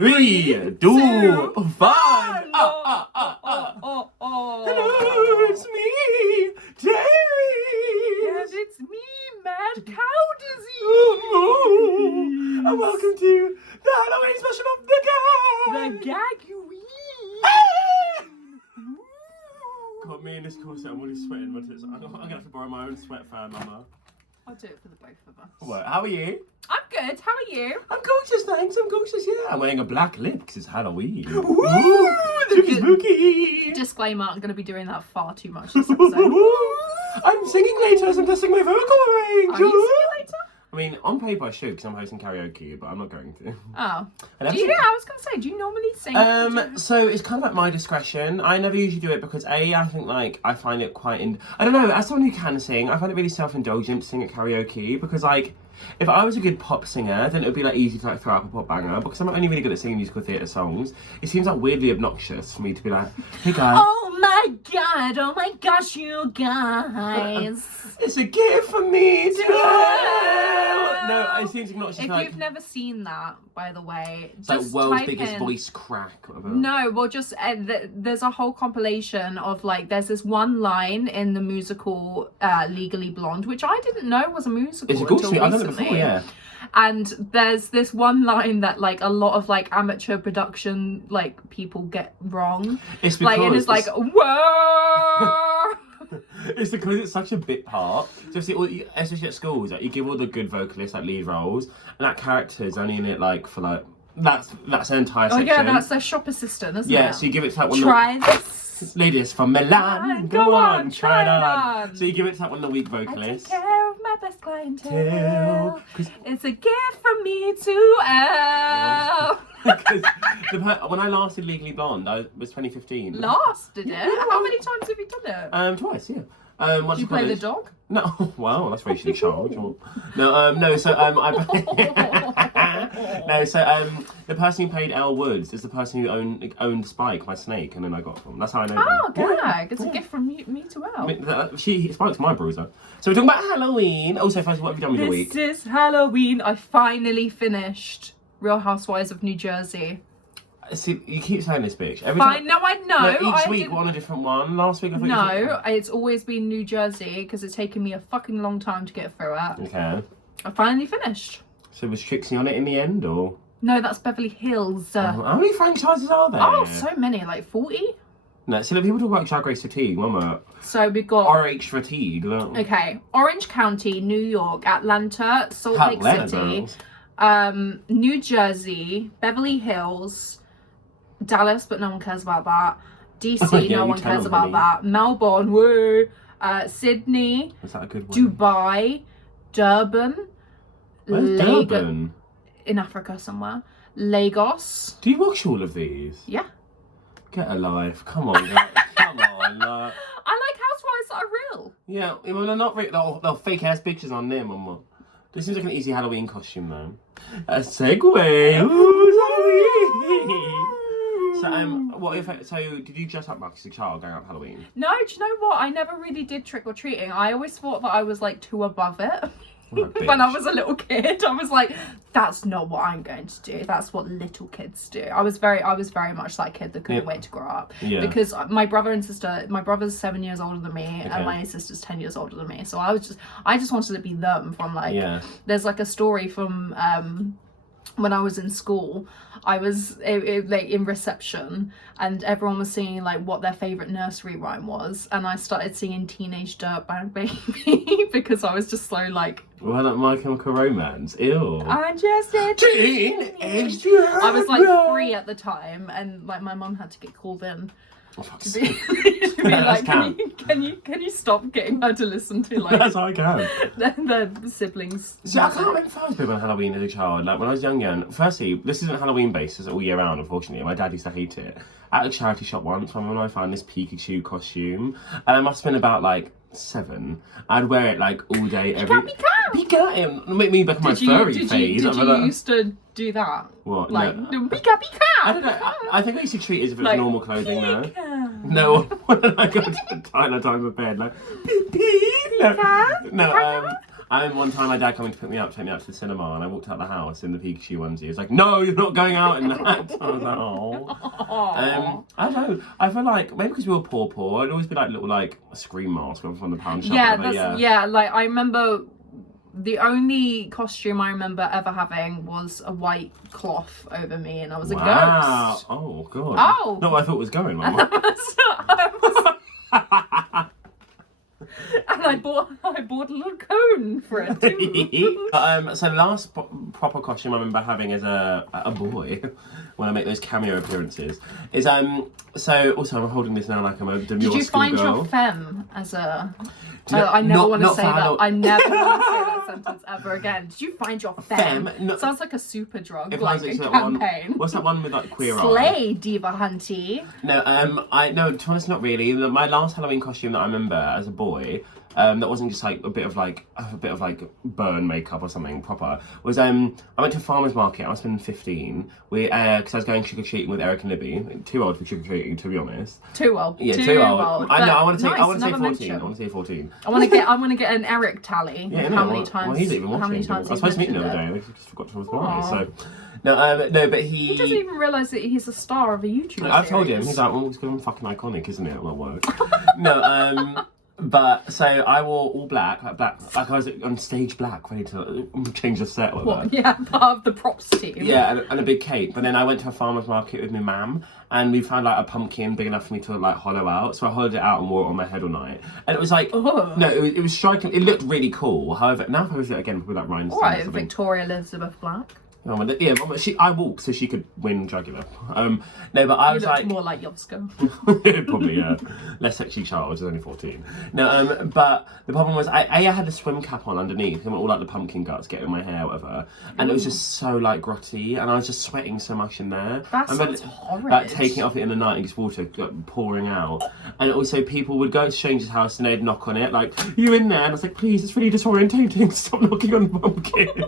3, 2, 1. Hello, it's me, Tayris. And it's me, Mad Cow Disease. And welcome to the Halloween special of the Gag. The Got me in this corset, I'm already sweating, but I'm gonna have to borrow my own sweat fan, Mama. I'll do it for the both of us. What? How are you? I'm good. How are you? I'm gorgeous, thanks. I'm gorgeous, yeah. I'm wearing a black lip because it's Halloween. Woo! Spooky, spooky. Disclaimer, I'm going to be doing that far too much this episode. I'm singing later as I'm testing my vocal range. Are you singing later? I mean, on paper I should because I'm hosting karaoke, but I'm not going to. Oh. I was going to say, do you normally sing? So it's kind of like my discretion. I never usually do it because I think like I find it quite I don't know, as someone who can sing, I find it really self-indulgent to sing at karaoke because like if I was a good pop singer, then it would be like easy to like throw up a pop banger. Because I'm only really good at singing musical theatre songs, it seems like weirdly obnoxious for me to be like, hey guys. Oh my gosh, you guys. It's a gift for me to No, it seems obnoxious. If you've never seen that, by the way, it's just like world's type biggest in, voice crack. Whatever. No, well, just there's a whole compilation of like there's this one line in the musical Legally Blonde, which I didn't know was a musical. It's a cool I've done it before, yeah. And there's this one line that like a lot of like amateur production like people get wrong. It's because like, and it's like whoa. It's because it's such a bit part. So especially at schools, like you give all the good vocalists like lead roles, and that character's only in it like for like that's an entire section. Oh yeah, that's their shop assistant, isn't it? Yeah, so you give it to that one. Try this. Ladies from Milan, go on, try it on. So you give it to that one of the weak vocalists. I take care of my best clientele. It's a gift from me to Elle. Because when I last did Legally Blonde, I was 2015. Last, did it? How many times have you done it? Twice, yeah. Did you play the dog? No, wow, that's racially charged. No, so the person who played Elle Woods is the person who owned Spike, my snake, and then I got from. That's how I know. Oh, them. gag! It's a gift from me to Elle. I mean, Spike's my bruiser. So we're talking about Halloween. Also, first, what have you done with your week? This is Halloween. I finally finished Real Housewives of New Jersey. See, you keep saying this, bitch. No, I know. Each week we're on a different one. Last week I thought No, it's always been New Jersey because it's taken me a fucking long time to get through it. Okay. I finally finished. So was Trixie on it in the end, or? No, that's Beverly Hills. How many franchises are there? Oh, so many, like 40? No, so people talk about Drag Race Fatigue, mama. So we've got RH Fatigue. Look. Okay, Orange County, New York, Atlanta, Salt Lake City, New Jersey, Beverly Hills, Dallas, but no one cares about that. DC, no one cares about that. Melbourne, woo. Sydney. Is that a good one? Dubai, Durban. Where's Durban? In Africa somewhere. Lagos. Do you watch all of these? Yeah. Get a life. Come on, girl. Come on. I like housewives that are real. Yeah, well, they're not real. They're fake ass pictures on them, mama. This seems like an easy Halloween costume, though. A segue. Ooh, Halloween. So did you dress up much as a child going out Halloween? No, do you know what? I never really did trick-or-treating. I always thought that I was like too above it. When I was a little kid, I was like, that's not what I'm going to do. That's what little kids do. I was very much that kid that couldn't wait to grow up. Yeah. Because my brother's 7 years older than me, and my sister's 10 years older than me. So I just wanted to be them from like, there's like a story from, when I was in school, I was like in reception and everyone was singing like what their favourite nursery rhyme was, and I started singing Teenage Dirtbag Baby because I was just so like... Well, like My Chemical Romance, ew. I'm just a teenage dirtbag. I was like 3 at the time, and like my mum had to get called in. To be like, can you stop getting her to listen to like that's how I can. their siblings. So I can't remember if I was big on Halloween as a child. Like when I was younger, and firstly, this isn't Halloween based, it's all year round, unfortunately. My dad used to hate it. At a charity shop once, when I found this Pikachu costume, and I must have been about like 7. I'd wear it like all day, Pika! It make me back in my furry phase. Did you used to do that? What? Like, no. Pika! I don't know. I think I used to treat it as if it was like, normal clothing now. Pika. No, when I got to the time of bed, like, Pika. No, I remember one time my dad coming to pick me up, take me out to the cinema, and I walked out the house in the Pikachu onesie. He was like, "No, you're not going out in that." I was like, "Oh." I don't know. I feel like maybe because we were poor, I'd always be like little like scream mask from the pound shop. Yeah, like I remember. The only costume I remember ever having was a white cloth over me, and I was a ghost. Oh god. Oh. Not what I thought was going, Mama. And I bought a little cone for it too. So the last proper costume I remember having as a boy, when I make those cameo appearances, is so also I'm holding this now like I'm a demure. Did you find girl. Your femme as a? I never want to say that. I never want to say that sentence ever again. Did you find your femme? Sounds like a super drug, like a campaign. What's that one with like queer eye? Slay, Diva Hunty. No, no, to be honest, not really. My last Halloween costume that I remember as a boy, that wasn't just like a bit of like burn makeup or something proper, was I went to a farmer's market. I must have been 15. Because I was going trick or treating with Eric and Libby. Too old for trick or treating, to be honest. Too old. Yeah, too old. I know. I want to say 14. Mention. I want to say 14. I want to get an Eric tally. Yeah, how many times? Well, he's even watching. How many times I was supposed to meet him the other day. I just forgot to reply. So. No, but he doesn't even realise that he's a star of a YouTube I've told him. He's like, well, it's going to be fucking iconic, isn't it? At work. No, but so I wore all black, like I was on stage black, ready to change the set. What? Yeah, part of the props team. Yeah, and a big cape. But then I went to a farmer's market with my mum, and we found like a pumpkin big enough for me to like hollow out. So I hollowed it out and wore it on my head all night. And it was like, no, it was striking. It looked really cool. However, now if I was it again, probably like Ryan. All right, Victoria Elizabeth Black. Oh, yeah, I walked so she could win Jugular. No, but I was like more like Yosko. Probably, yeah. Less sexy child. I was only 14. No, but the problem was I had a swim cap on underneath, and all like the pumpkin guts getting in my hair, whatever. And it was just so like grotty, and I was just sweating so much in there. That sounds horrid. Like taking it off it in the night and just water like, pouring out. And also people would go to strangers' house and they'd knock on it, like, "You in there?" And I was like, "Please, it's really disorientating. Stop knocking on the pumpkin."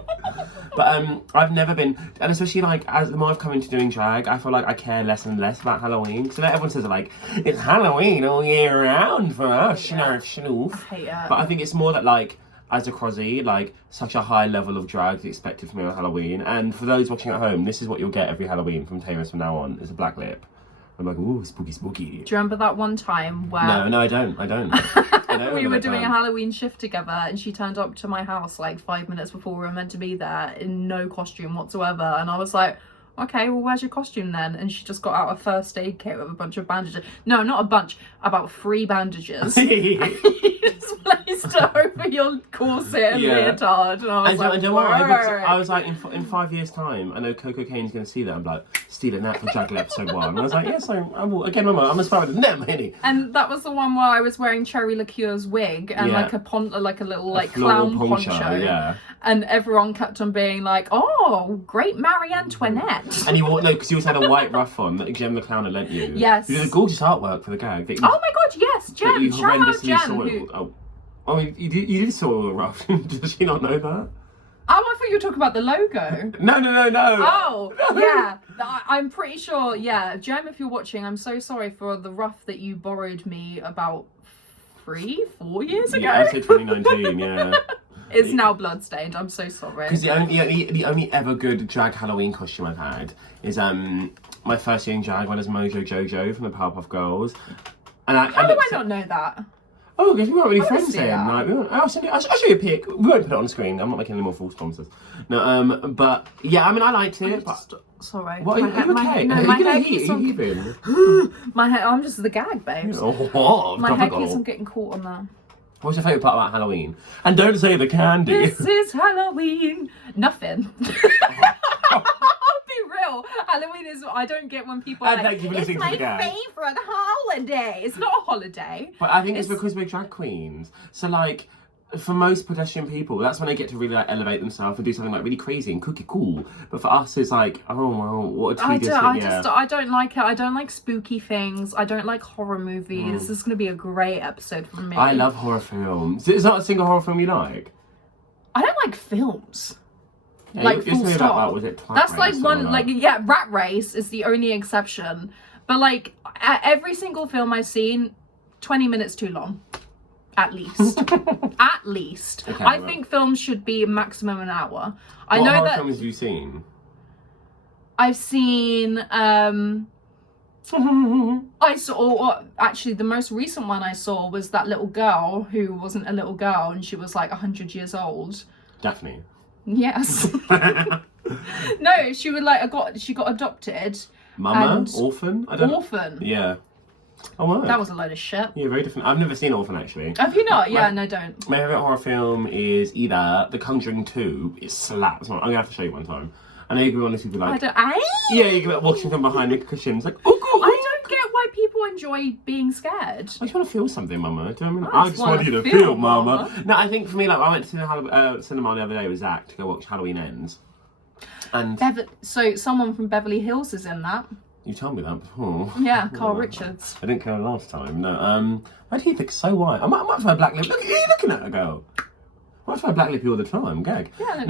But I've never been, and especially like as the more I've come into doing drag, I feel like I care less and less about Halloween. So everyone says like it's Halloween all year round for us, schnoof. I hate it. But I think it's more that like as a crozzy, like such a high level of drag is expected from me on Halloween. And for those watching at home, this is what you'll get every Halloween from Tayris from now on: is a black lip. I'm like, ooh, spooky, spooky. Do you remember that one time where... No, I don't. We were doing a Halloween shift together, and she turned up to my house like 5 minutes before we were meant to be there in no costume whatsoever. And I was like, okay, well, where's your costume then? And she just got out a first aid kit with a bunch of bandages. No, not a bunch, about 3 bandages. You just placed it over your corset and leotard. And I was like, I was like, in 5 years' time, I know Coco Kane's going to see that. I'm like, stealing that for Juggler episode 1. And I was like, yes, I will. Again, Mama, I'm aspiring to them, Henny. And that was the one where I was wearing Cherry Liqueur's wig and like a little like clown poncho. Yeah. And everyone kept on being like, "Oh, great Marie Antoinette." And you wore, no, because you always had a white ruff on that Jem the Clown had lent you. Yes. You did a gorgeous artwork for the gag. Oh my god, yes, Jem. Shout out Jem. Oh, you did soil the ruff. Does she not know that? Oh, I thought you were talking about the logo. No. Oh, no. Yeah. I'm pretty sure, yeah. Jem, if you're watching, I'm so sorry for the ruff that you borrowed me about 3-4 years ago. Yeah, I said 2019, yeah. It's now bloodstained. I'm so sorry. Because the only ever good drag Halloween costume I've had is my first year in drag when I was Mojo Jojo from the Powerpuff Girls. And How do I not know that? Oh, because we weren't really friends then. Like, I'll show you a pic. We won't put it on the screen. I'm not making any more false promises. No, but yeah, I mean, I liked it. Sorry. What, are you okay? My head keeps on... My head, I'm just the gag, babes. Oh, my head keeps on getting caught on that. What's your favourite part about Halloween? And don't say the candy. This is Halloween. Nothing. I'll be real. Halloween is... I don't get when people are like, it's my favourite holiday. It's not a holiday. But I think it's because we're drag queens. So, like, for most pedestrian people, that's when they get to really, like, elevate themselves and do something, like, really crazy and cookie cool. But for us, it's like, oh, well, what a tedious thing. I don't like it. I don't like spooky things. I don't like horror movies. This is going to be a great episode for me. I love horror films. Is that a single horror film you like? I don't like films. Yeah, like, full stop. Was it That's like one, like, yeah, Rat Race is the only exception. But, like, every single film I've seen, 20 minutes too long. At least. At least. Okay, I think films should be maximum an hour. I what know horror that films have you seen? I've seen I saw, actually the most recent one I saw was that little girl who wasn't a little girl and she was like 100 years old. Daphne. Yes. No, she was like, she got adopted. Mama? Orphan? I don't know. Orphan. Yeah. Oh, wow. That was a load of shit. Yeah, very different. I've never seen Orphan, actually. Have you not? Yeah, no, don't. My favourite horror film is either The Conjuring 2, it slaps. I'm going to have to show you one time. I know you can be honest with me, like... Yeah, you can be like, watching from behind the cushions, like, oh, God. I don't get why people enjoy being scared. I just want to feel something, Mama. Do you know what I mean? I I just want you to feel, Mama. No, I think for me, like, I went to the cinema the other day with Zach to go watch Halloween Ends. And... So someone from Beverly Hills is in that. You told me that before. Yeah, Carl Richards. I didn't go last time, no. My teeth look so white. I might try black lip. Look at you looking at her, girl. I might try black lip all the time, gag. Yeah,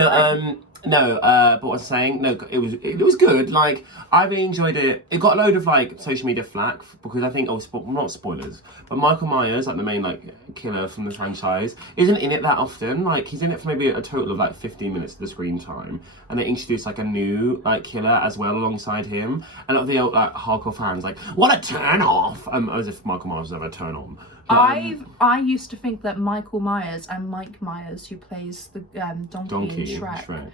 but what I was saying, no, it was good. Like, I really enjoyed it. It got a load of like social media flack because I think, not spoilers, but Michael Myers, like the main like killer from the franchise, isn't in it that often. Like, he's in it for maybe a total of like 15 minutes of the screen time, and they introduced like a new like killer as well alongside him. And a lot of the old like hardcore fans like, what a turn off! As if Michael Myers was ever a turn on. But, I used to think that Michael Myers and Mike Myers, who plays the donkey in Shrek.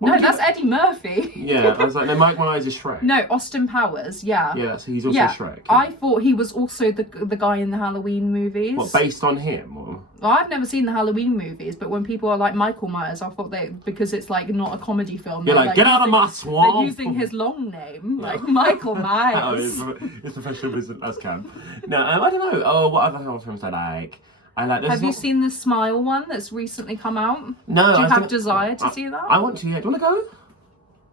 No, that's Eddie Murphy. Yeah, I was like, no, Mike Myers is Shrek. No, Austin Powers, yeah. Yeah, so he's also Shrek. Yeah. I thought he was also the guy in the Halloween movies. What, based on him? Or? Well, I've never seen the Halloween movies, but when people are like Michael Myers, I thought because it's like not a comedy film. You're like, get out of my swamp! They're using his long name, like Michael Myers. It's professional business as can. No, I don't know. Oh, what other horror films I like? Have you seen the Smile one that's recently come out? No. Do you have desire to see that? I want to, yeah. Do you want to go?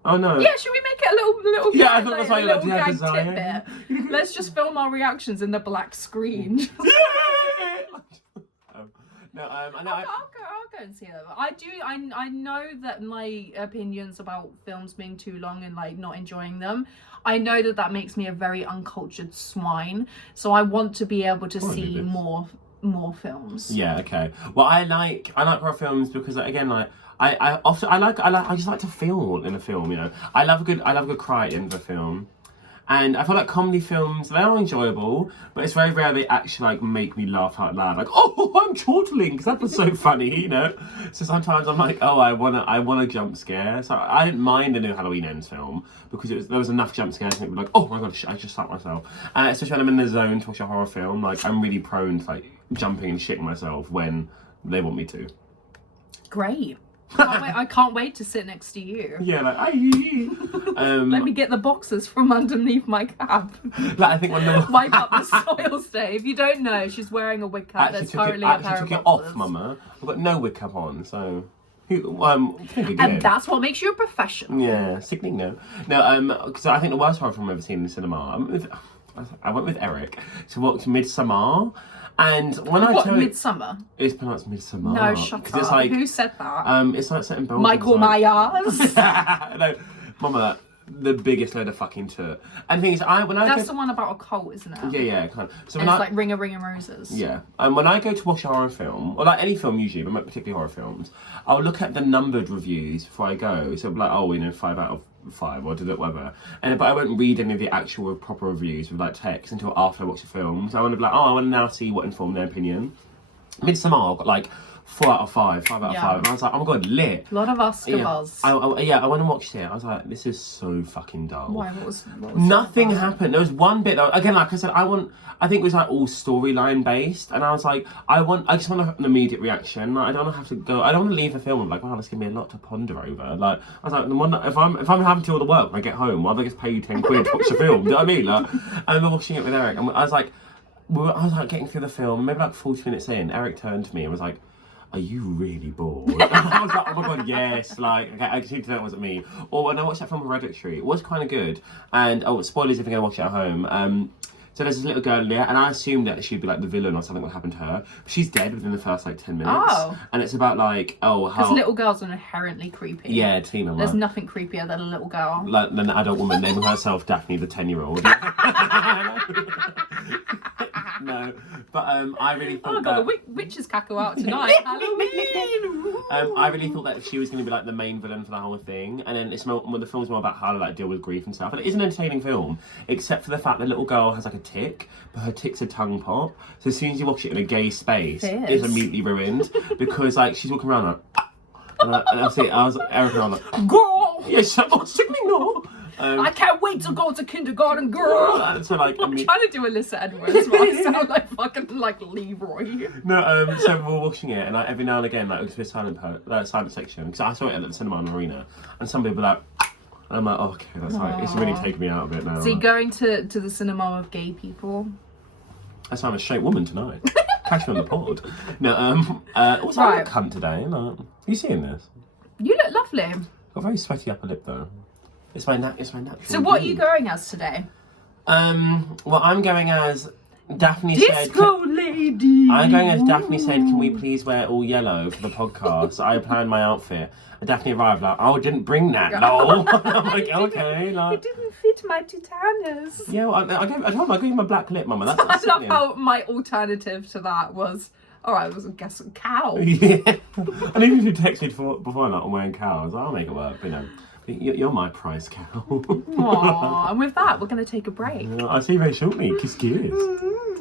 Oh, no. Yeah, should we make it a little yeah, I thought that's why you like to have desire. Tidbit? Let's just film our reactions in the black screen. I'll go and see them. I know that my opinions about films being too long and like not enjoying them, I know that makes me a very uncultured swine. So I want to be able to see more films. Yeah, okay. Well, I like horror films because again, like I just like to feel in a film, you know. I love a good cry at the end of a film. And I feel like comedy films, they are enjoyable, but it's very rare they actually like make me laugh out loud. Like, oh, I'm chortling, because that was so funny, you know. So sometimes I'm like, oh, I want a jump scare. So I didn't mind the new Halloween Ends film because there was enough jump scares to make me like, oh my god, I just slapped myself. Especially when I'm in the zone to watch a horror film, like I'm really prone to like jumping and shitting myself when they want me to. Great. I can't wait to sit next to you. Yeah, like, let me get the boxes from underneath my cap. Like, I think when the wipe up the soil stain. If you don't know, she's wearing a wig cap that's currently a pair of took it boxes. off, Mama. I've got no wig cap on, so and that's what makes you a professional. Yeah, sickening. No, because I think the worst horror film I've ever seen in the cinema. I went with Eric to watch MIDSOMMAR. And when I tell you, MIDSOMMAR? It's pronounced MIDSOMMAR. No, shut up. It's like, who said that? It's like set in Belgium. Michael Myers. No, Mama, the biggest load of fucking toot. And the thing is, that's the one about a cult, isn't it? Yeah, kind of. So and it's like Ring of Roses. Yeah. When I go to watch a horror film, or like any film usually, but particularly horror films, I'll look at the numbered reviews before I go. So like, 5 out of 5 or did it whatever, but I won't read any of the actual proper reviews with like text until after I watch the film. So I want to be like, I want to now see what informed their opinion. MIDSOMMAR got like 4 out of 5, 5 out of 5, and I was like, oh my god, lit. A lot of Oscar buzz. I went and watched it. I was like, this is so fucking dull. Why? What was nothing happened. There was one bit that, again, like I said, I think it was like all storyline based, and I was like, I just want an immediate reaction. Like, I don't want to have to go. I don't want to leave the film like, wow, this gave me a lot to ponder over. Like, I was like, if I'm having to do all the work when I get home, why don't I just pay you 10 quid to watch the film? Do you know what I mean? Like, I remember watching it with Eric, and I was like getting through the film, maybe like 40 minutes in, Eric turned to me and was like, are you really bored? I was like, oh my god, yes. Like, okay, I just need to know it wasn't me. Or when I watched that film Hereditary, it was kind of good. And, spoilers if you're going to watch it at home. So there's this little girl in there, and I assumed that she'd be like the villain or something would happen to her. But she's dead within the first like 10 minutes. Oh. And it's about like, how... Because little girls are inherently creepy. Yeah, Tina. There's nothing creepier than a little girl. Like an adult woman naming herself Daphne the 10-year-old. No, but I really thought Oh god, the witch's cackle out tonight. Halloween! I really thought that she was going to be like the main villain for the whole thing, and then the film's more about how to like deal with grief and stuff. And it is an entertaining film, except for the fact that the little girl has like a tick, but her tick's a tongue pop. So as soon as you watch it in a gay space, it's immediately ruined because like she's walking around like, and obviously I was Erica, I'm like, girl, yes, sickening, no. I can't wait to go to kindergarten, girl. So like, I'm trying to do Alyssa Edwards, but I sound like fucking like Leroy. No, so we're watching it, and like, every now and again, like, it's a silent section because I saw it at the cinema in the arena, and some people were like, and I'm like, oh, okay, that's right. It's really taken me out of it now. So you're going to the cinema with gay people? I sound a straight woman tonight. Catch me on the pod. No, also I look cunt today. Like, are you seeing this? You look lovely. Got a very sweaty upper lip though. It's my natural. So what are you going as today? Well, I'm going as Daphne Disco lady. I'm going as Daphne said, can we please wear all yellow for the podcast? I planned my outfit. And Daphne arrived like, oh, I didn't bring that, lol. I'm like, okay. Like, it didn't fit my tutanas. Yeah, well, I gave you my black lip, mama. That's I love how my alternative to that was, I was, I guess, a cow. Yeah. And even if you text me before like, I'm wearing cows, I'll make it work, you know. You're my prize cow. Aww, and with that, we're going to take a break. I'll see you very shortly. Kiss.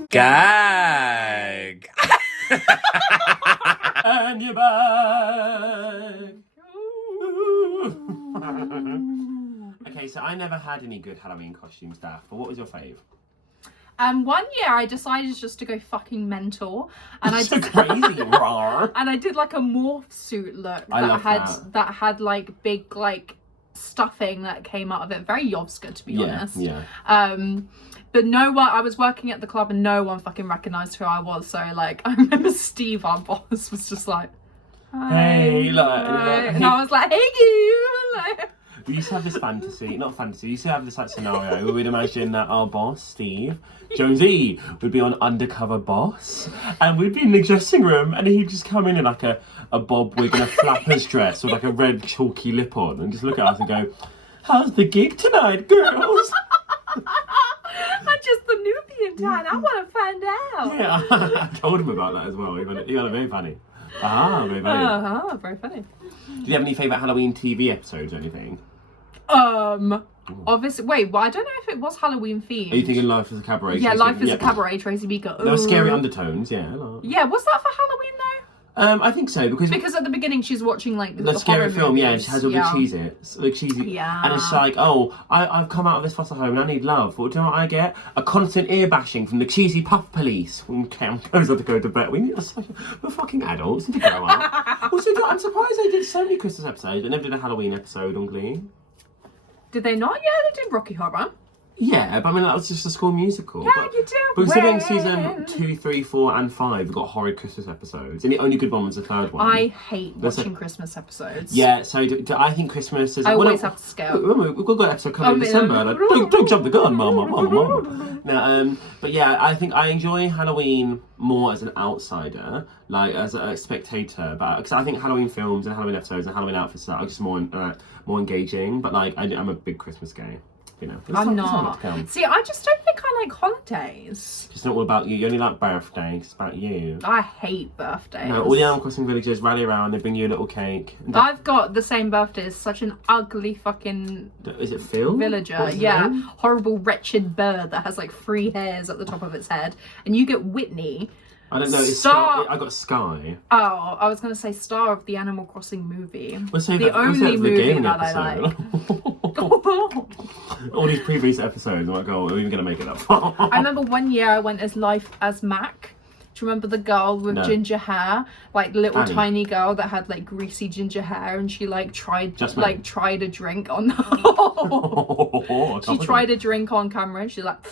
Gag! And you're back. Okay, so I never had any good Halloween costumes, Daph, but what was your fave? 1 year I decided just to go fucking mental, and I just crazy, raw. And I did like a morph suit look that had like big like stuffing that came out of it. Very Yovska, to be honest. Yeah. But I was working at the club and no one fucking recognised who I was. So like, I remember Steve, our boss, was just like, hey, and I was like, hey, you. Like, we used to have this we used to have this like scenario where we'd imagine that our boss, Steve, Jonesy, would be on Undercover Boss, and we'd be in the dressing room and he'd just come in like a bob wig and a flapper's dress with like a red chalky lip on and just look at us and go, how's the gig tonight, girls? I'm just the newbie in town, I want to find out. Yeah, I told him about that as well. He found it very funny. Very funny. Very funny. Do you have any favourite Halloween TV episodes or anything? Obviously, wait, well, I don't know if it was Halloween themed. Are you thinking Life is a Cabaret? Yeah, Life is a Cabaret, Tracy Beaker. There were scary undertones, yeah. Yeah, was that for Halloween though? I think so, because at the beginning she's watching like the scary film, movies. yeah, she has all the Cheez-Its, like cheesy, yeah. And it's like, oh, I've come out of this foster home and I need love. Well, do you know what I get? A constant ear bashing from the cheesy puff police. When Cam goes up to go to bed, we're fucking adults, need to grow up. Also, I'm surprised they did so many Christmas episodes, but never did a Halloween episode on Glee. Did they not? Yeah, they did Rocky Horror. Yeah, but I mean, that was just a school musical. Yeah, you do. But considering season 2, 3, 4, and 5, we've got horrid Christmas episodes, and the only good one was the third one. I hate watching Christmas episodes. Yeah, so I think Christmas is... I always have to scale. We've got an episode coming in December. Like, don't jump the gun, mama. No, but yeah, I think I enjoy Halloween more as an outsider, like as a spectator, but because I think Halloween films and Halloween episodes and Halloween outfits are just more engaging. But like, I'm a big Christmas guy. You know, I'm not. See, I just don't think I like holidays. It's not all about you. You only like birthdays. It's about you. I hate birthdays. No, all the Animal Crossing villagers rally around. They bring you a little cake. I've got the same birthday as such an ugly fucking... Is it Phil? Villager, yeah. Horrible, wretched bird that has like 3 hairs at the top of its head. And you get Whitney. I don't know. It's Sky. I got Sky. Oh, I was going to say star of the Animal Crossing movie. We'll say the only movie that I like. All these previous episodes, I'm like, oh, we're even going to make it up. I remember one year I went as Life as Mac. Do you remember the girl with ginger hair? Like little tiny girl that had like greasy ginger hair, and she like tried a drink on she tried a drink on camera and she's like...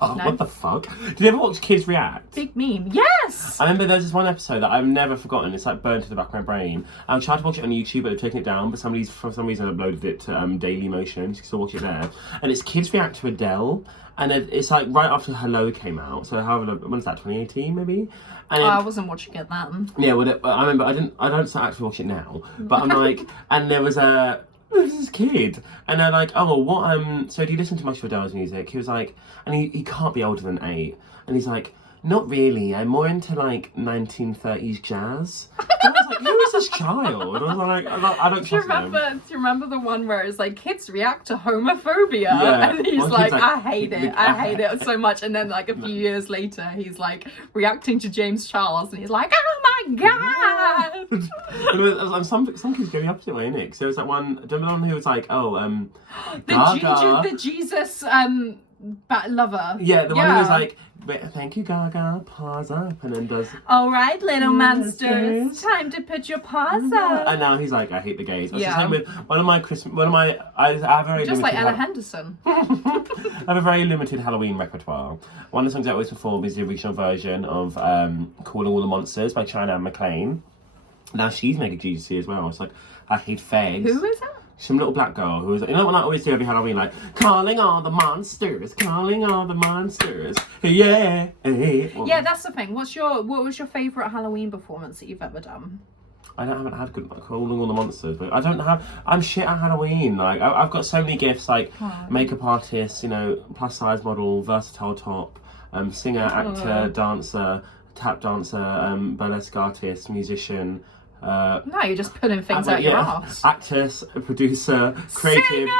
What the fuck? Did you ever watch Kids React? Big meme. Yes! I remember there's this one episode that I've never forgotten. It's like burned to the back of my brain. I tried to watch it on YouTube, but they've taken it down. But for some reason uploaded it to Dailymotion. You can still watch it there. And it's Kids React to Adele. And it's like right after Hello came out. So however, when was that? 2018 maybe? And I wasn't watching it then. Yeah, well, I remember I don't actually watch it now. But I'm like, and there was a this kid. And they're like, oh, what, so do you listen to much of Adele's music? He was like, and he can't be older than 8. And he's like, not really, I'm more into like 1930s jazz. And I was like, who is this child? I was like, I don't trust him. Do you remember the one where it's like, kids react to homophobia? Yeah. And he's Well, like, like, I hate it so much. And then like a few years later, he's like reacting to James Charles and he's like, oh my God. And some kids go the opposite way, innit? So there was that one, do you remember the one who was like, oh, the Jesus lover. Yeah, the one who was like, thank you, Gaga, paws up, and then does... All right, little monsters, time to put your paws up. And now he's like, I hate the gays. It's the same with I have a very just limited... like Ella Henderson. I have a very limited Halloween repertoire. One of the songs I always perform is the original version of Calling All the Monsters by China and McLean. Now she's making GDC as well. It's like, I hate fags. Who is that? Some little black girl who was, you know what I always do every Halloween, like, calling all the monsters, calling all the monsters, yeah. Well, yeah, that's the thing. What was your favourite Halloween performance that you've ever done? I haven't had good calling all the monsters, but I'm shit at Halloween. Like, I've got so many gifts, like makeup artist, you know, plus size model, versatile top, singer, actor, dancer, tap dancer, burlesque artist, musician. No, you're just pulling things out your ass. Actress, producer, creative. Singer!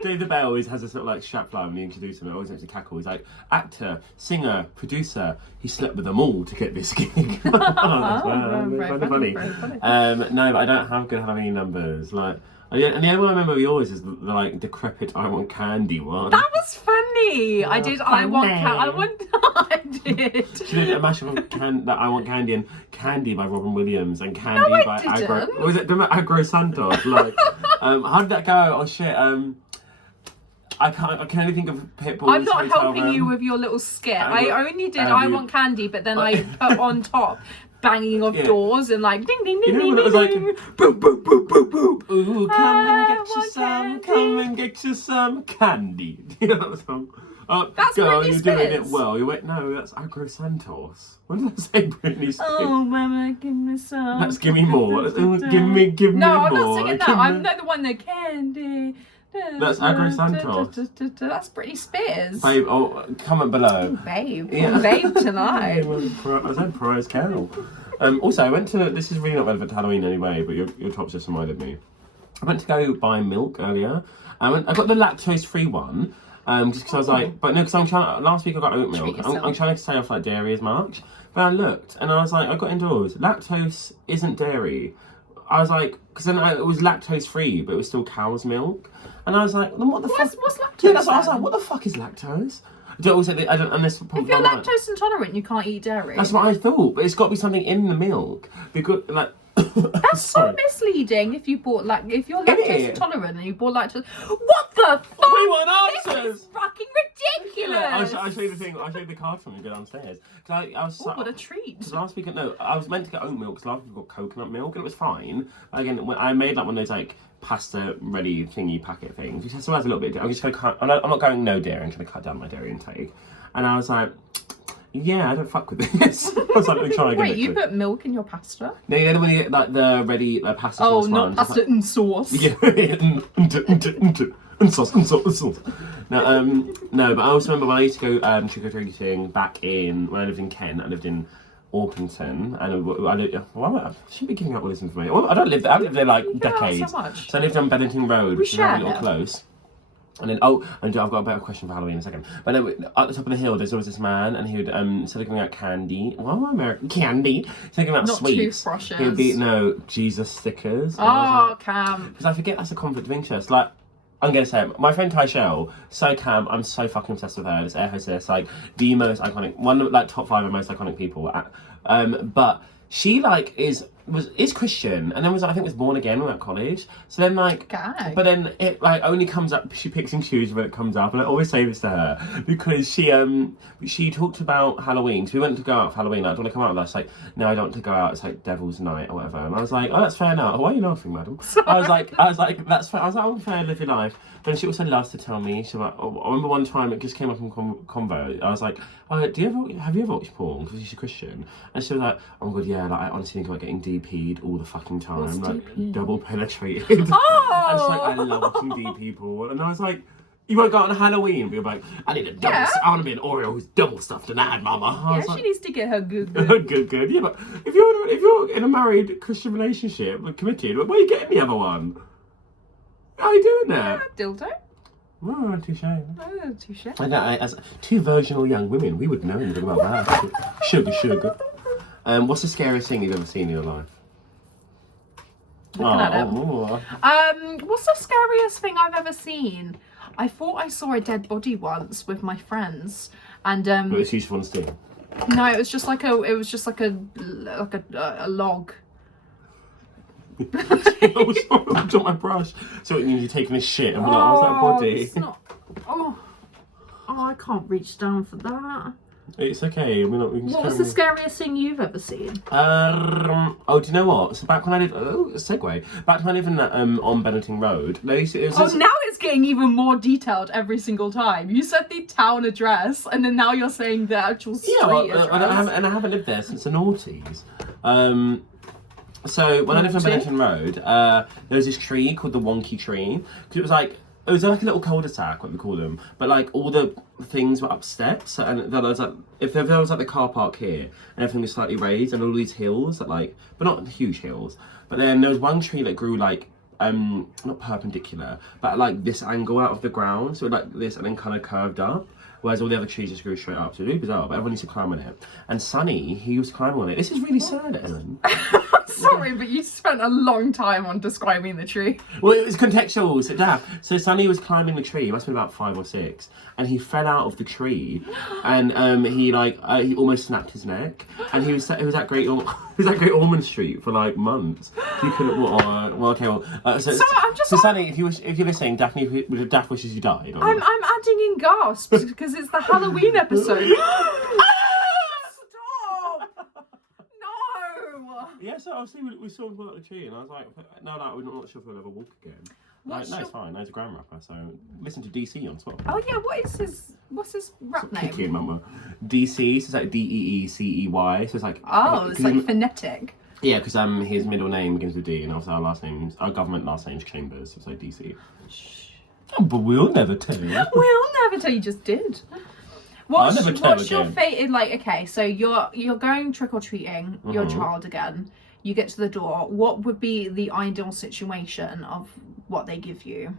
David Bell always has a sort of like strapline when you introduce him. It always makes me cackle. He's like, actor, singer, producer. He slept with them all to get this gig. That's funny. No, but I don't have good Halloween numbers. Like, and the only one I remember of yours is the like decrepit I Want Candy one. That was funny. I did. I did. She did a mashup of that I Want Candy and Candy by Robin Williams and Candy by Agro. Was it Agro Santos? Like, how did that go? Oh shit. I can only think of Pitbull's I'm not Hotel helping Room. you with your little skit. I only did I Want Candy, but then I put on top banging of doors and like ding ding ding ding ding. It was like ding. boom boom boom boom boom. Ooh, come and get you some, come and get you some candy. You know that song? That's girl, Britney you're Spears. doing it well. You went, no, that's Agro Santos. What did I say, Britney Spears? Oh, mama, give me some. Let's give me more. Give me No, more. I'm not singing that. I'm not the one that Candy. That's Agro Santos. That's Britney Spears. Babe, comment below. Babe. Babe tonight. I said prize cow. Also, I went to, this is really not relevant to Halloween anyway, but your top just reminded me. I went to go buy milk earlier. I got the lactose-free one. Just because I was like, but no, because I'm trying. Last week I got oat milk. I'm trying to stay off like dairy as much. But I looked and I was like, I got indoors. Lactose isn't dairy. I was like, because then it was lactose free, but it was still cow's milk. And I was like, then what the fuck? What's lactose? Yeah, that's what I was like. What the fuck is lactose? I don't and this if you're lactose intolerant, you can't eat dairy. That's what I thought, but it's got to be something in the milk because like. That's so misleading. If you're lactose intolerant and you bought lactose, what the fuck? We want answers. This is fucking ridiculous. I'll show you the thing. I'll show you the card from me. Go downstairs. I was. What a treat. Last week, no, I was meant to get oat milk because last week I got coconut milk and it was fine. Again, I made like one of those like pasta ready thingy packet things, which still has a little bit. I'm just gonna cut. I'm not going no dairy. I'm trying to cut down my dairy intake. And I was like, yeah, I don't fuck with this. I was like, let me try again. Wait, you put milk in your pasta? No, you know when you get like the ready like pasta sauce. Oh, not pasta and sauce. Yeah, and sauce. No, but I also remember when I used to go trick or treating back in when I lived in Kent. I lived in Orpington, and I shouldn't be giving out all this information. I don't live there. I've lived there like decades. So I lived on Bennington Road, which is a little close. And then, and I've got a better question for Halloween in a second. But then, at the top of the hill, there's always this man, and he would, instead of giving out candy, American candy, instead of giving out not sweets, toothbrushes. he would be, Jesus stickers. Oh, Cam. Because I forget that's a conflict of interest. Like, I'm going to say it, my friend Ty Shell, so Cam, I'm so fucking obsessed with her. This air hostess, like, the most iconic, one of, like, top 5 of most iconic people. But she, like, is Christian, and then I think was born again when at college. So then but then it like only comes up. She picks and chooses when it comes up, and I always say this to her because she talked about Halloween. So we went to go out for Halloween. Like, do you want to come out with us? Like, no, I don't want to go out. It's like Devil's Night or whatever. And I was like, oh, that's fair enough. Why are you laughing, madam? Sorry. I was like, that's fair. I was like, oh, fair, live your life. But she also loves to tell me. She like, I remember one time it just came up in convo. I was like, oh, have you ever watched porn? Because she's a Christian. And she was like, oh my god, yeah. Like, I honestly think about getting deep DP'd all the fucking time. What's like DP? double penetrated. Oh! I just like, I love watching D people. And I was like, you won't go out on Halloween and be like, I need a double, I want to be an Oreo who's double stuffed and ad, mama. Yeah, she needs to get her good. Good. Yeah, but if you're in a married Christian relationship, committed, where are you getting the other one? How are you doing that? Dildo. Oh, touche. Oh, touche. And as two virginal young women, we would know anything about that. Sugar. What's the scariest thing you've ever seen in your life? Looking at it. What's the scariest thing I've ever seen? I thought I saw a dead body once with my friends, and But it's useful on steam. no, it was just like a log. I dropped my brush. So it means you're taking a shit and be like, how's that body? It's not. Oh, I can't reach down for that. It's okay. What was the scariest thing you've ever seen? Oh, do you know what? So back when I lived, segue. Back when I lived in on Benetton Road, now it's getting even more detailed every single time. You said the town address, and then now you're saying the actual street address. I haven't lived there since the noughties. So when I lived on Benetton Road, there was this tree called the Wonky Tree, because it was like a little cul-de-sac, what we call them, but like all the things were up steps, and there was like, if there was like the car park here, and everything was slightly raised, and all these hills that like, but not huge hills, but then there was one tree that grew like, not perpendicular, but like this angle out of the ground, so like this, and then kind of curved up, whereas all the other trees just grew straight up, so it was really bizarre, but everyone used to climb on it. And Sonny, he was climbing on it. This is really sad, Ellen. Sorry, but you spent a long time on describing the tree. Well, it was contextual, so Sonny was climbing the tree, he must have been about 5 or 6, and he fell out of the tree, and he almost snapped his neck, and he was at Great Ormond Street for like months. He couldn't so Sonny, if you're listening, Daphne wishes you died. I'm adding in gasps because it's the Halloween episode. Yeah, so obviously we saw him pull out the tree, and I was like, no, we're not sure if we'll ever walk again. It's fine. He's a grand rapper, so listen to DC on Spotify. Oh yeah, what's his rap name? Kicking, mama. DC, so it's like DEECEY, so it's like. Oh, it's like phonetic. Yeah, because his middle name begins with D, and also our government last name's Chambers, so it's like DC. Oh, but we'll never tell. We'll never tell. You just did. What's your fate? Like, okay, so you're going trick or treating your child again. You get to the door. What would be the ideal situation of what they give you?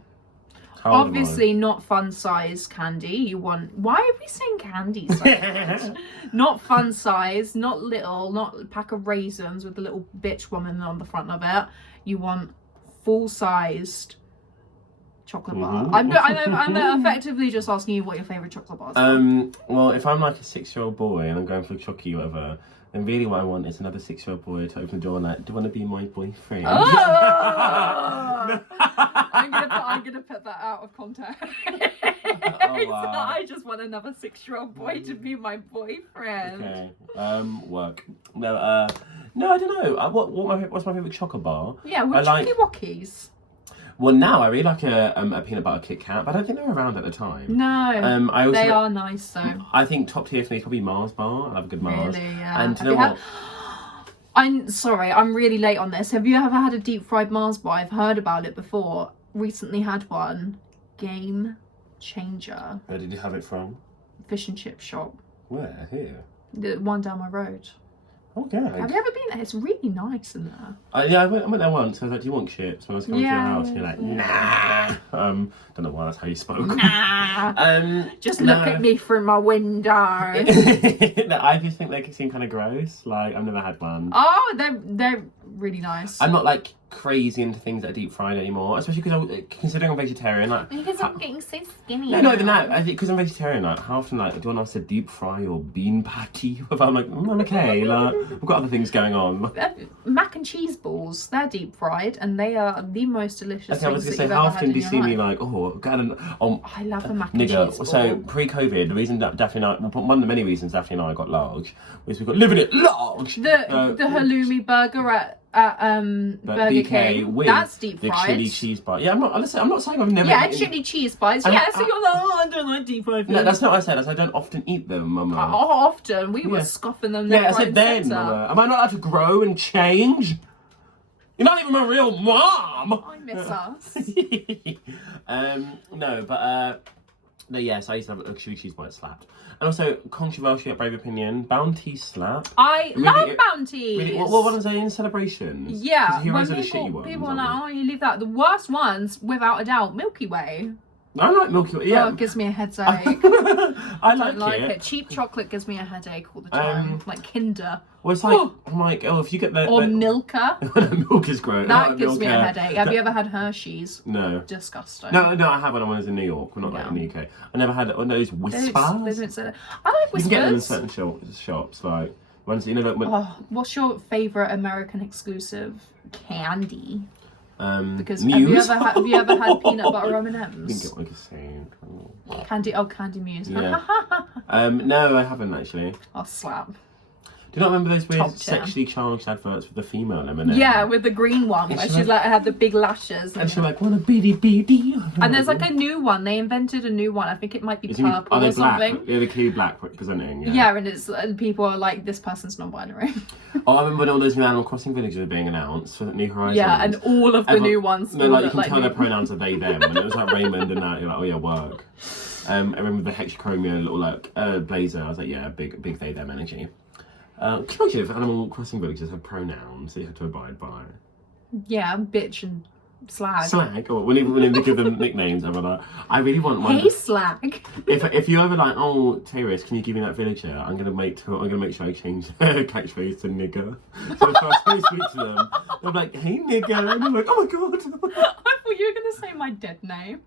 Obviously, not fun size candy. You want. Why are we saying candy? Not fun size, not little, not a pack of raisins with the little bitch woman on the front of it. You want full sized chocolate bar. I'm effectively just asking you what your favourite chocolate bars are. Well, if I'm like a 6-year-old boy and I'm going for a chocky or whatever, then really what I want is another 6-year-old boy to open the door and like, do you want to be my boyfriend? Oh! I'm gonna put that out of context. Oh, wow. I just want another 6-year-old boy to be my boyfriend. Okay. Work. No, I don't know. What's my favourite chocolate bar? Yeah, Chocky Wockies. Well, now I really like a peanut butter Kit Kat, but I don't think they were around at the time. No, they are nice though. I think top tier for me is probably Mars bar. I love a good Mars. Really, yeah. And do you know what? I'm sorry, I'm really late on this. Have you ever had a deep fried Mars bar? I've heard about it before. Recently had one. Game changer. Where did you have it from? Fish and chip shop. Where? Here? The one down my road. Okay. Have you ever been there? It's really nice in there. Yeah, I went there once. I was like, do you want chips? When I was coming to your house, and you're like, nah. Don't know why that's how you spoke. Nah. Just look at me through my window. No, I just think they seem kind of gross. Like, I've never had one. Oh, they're really nice. I'm not like crazy into things that are deep fried anymore, especially considering I'm vegetarian. Like, because I'm getting so skinny. No, not even that. I think because I'm vegetarian, like how often do I want us to deep fry or bean patty? If I'm like, I'm okay. Like, we've got other things going on. Mac and cheese balls, they're deep fried and they are the most delicious. Okay, I was gonna say, how often do you see me like, I love a mac and cheese ball. So pre-COVID, the reason that Daphne and I, one of the many reasons Daphne and I got large was we got living it large. The halloumi burger at Burger King. That's deep fried. The chili cheese bar. Yeah, I'm not saying I've never. Yeah, chili cheese bars. Yeah, so you're like, I don't like deep fried food. No, that's not what I said. I said I don't often eat them, Mama. Often we were scoffing them. Yeah, I said then, Mama. Am I not allowed to grow and change? You're not even my real mom. I miss us. No, yes, I used to have a chili cheese bite slapped. And also, controversial, brave opinion, Bounty slap. I love Bounties. Really, what ones are in celebrations? Yeah, Heroes when are the shitty ones. people are like, oh, you leave that. The worst ones, without a doubt, Milky Way. I like Milky Way, yeah. Oh, it gives me a headache. I don't like it. Cheap chocolate gives me a headache all the time. Like Kinder. Well, it's like, I'm like, oh, if you get the... Or Milka. Milk is great. That gives me a headache. Have you ever had Hershey's? No. Disgusting. No, I have when I was in New York. We're not like in the UK. I never had those Whispers. They don't say that. I like Whispers. You can get them in certain shops, like ones you know. Like, oh, what's your favourite American exclusive candy? Because Muse? have you ever had peanut butter M&Ms? I think it like a same. Candy Muse. Yeah. No, I haven't actually. I'll slap. Do you not remember those weird sexually charged adverts with the female M&M? Yeah, with the green one, where she's like had the big lashes. And she's like, what a bitty bitty. And there's like a new one. They invented a new one. I think it might be purple or something. Yeah, they're clearly black representing. Yeah, and people are like, this person's non-binary. Oh, I remember when all those new Animal Crossing villages were being announced for New Horizons. Yeah, and all of the new ones. No, like you can tell their pronouns are they, them. And it was like Raymond and that. You're like, oh yeah, work. I remember the Hexachromia little like blazer. I was like, yeah, big they, them energy. Can you imagine if Animal Crossing villages had pronouns that you had to abide by? Yeah, bitch and slag. Slag? Or when they give them nicknames, I'm like, I really want one. Hey, slag. If you ever like, oh, Tayris, can you give me that villager? I'm gonna make sure I change their catchphrase to nigger. So the first time I speak to them, they're like, hey, nigger, and I'm like, oh my god. I thought you were gonna say my dead name.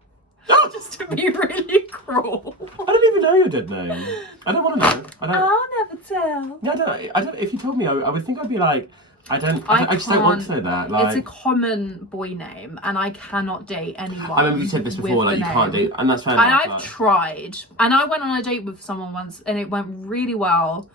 Just to be really cruel. I don't even know your dead name. I don't want to know. I'll never tell. Yeah, I don't. If you told me, I would think I'd be like, I just don't want to know that. Like, it's a common boy name, and I cannot date anyone. I remember you said this before, like you can't date, and that's fair enough. And I've tried, and I went on a date with someone once, and it went really well.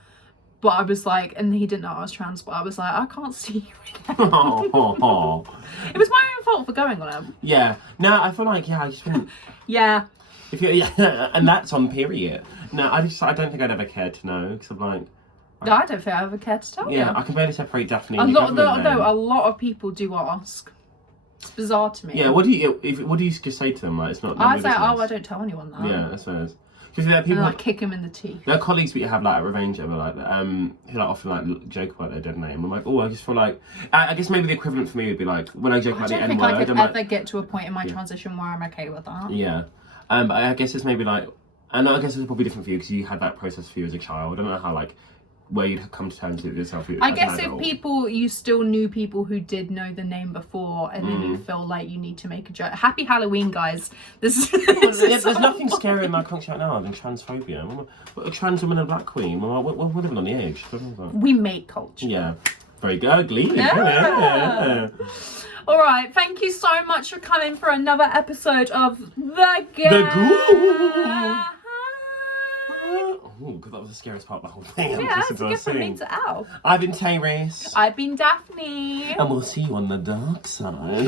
But I was like, and he didn't know I was trans, but I was like, I can't see you again. It was my own fault for going on it. Yeah. No, I feel like, yeah, I just wouldn't. Yeah. And that's on period. No, I don't think I'd ever care to know, because I'm like... I don't think I ever cared to tell you. Yeah, I can barely separate Daphne and a lot of people do ask. It's bizarre to me. Yeah, what do you just say to them? Like, it's not... I say, I don't tell anyone that. Yeah, that's fair. Because there are people, and like kick him in the teeth. There are colleagues that you have like at Revenge ever like who like often like joke about their dead name. I'm like, oh, I just feel like I guess maybe the equivalent for me would be like when I joke about the N word. I don't think I could ever get to a point in my transition where I'm okay with that. Yeah, but I guess it's maybe like, and I guess it's probably different for you because you had that process for you as a child. I don't know how like where you'd come to terms with yourself. I guess if you still knew people who did know the name before, and then you feel like you need to make a joke. Happy Halloween, guys! There's nothing scarier in our country right now than transphobia. A trans woman and black queen. We're living on the edge. We make culture. Yeah, very good. Ugly. Yeah. All right, thank you so much for coming for another episode of The Ghoul. Oh, because that was the scariest part of the whole thing. Yeah, it's good from me to Al. I've been Tayris. I've been Daphne. And we'll see you on the dark side.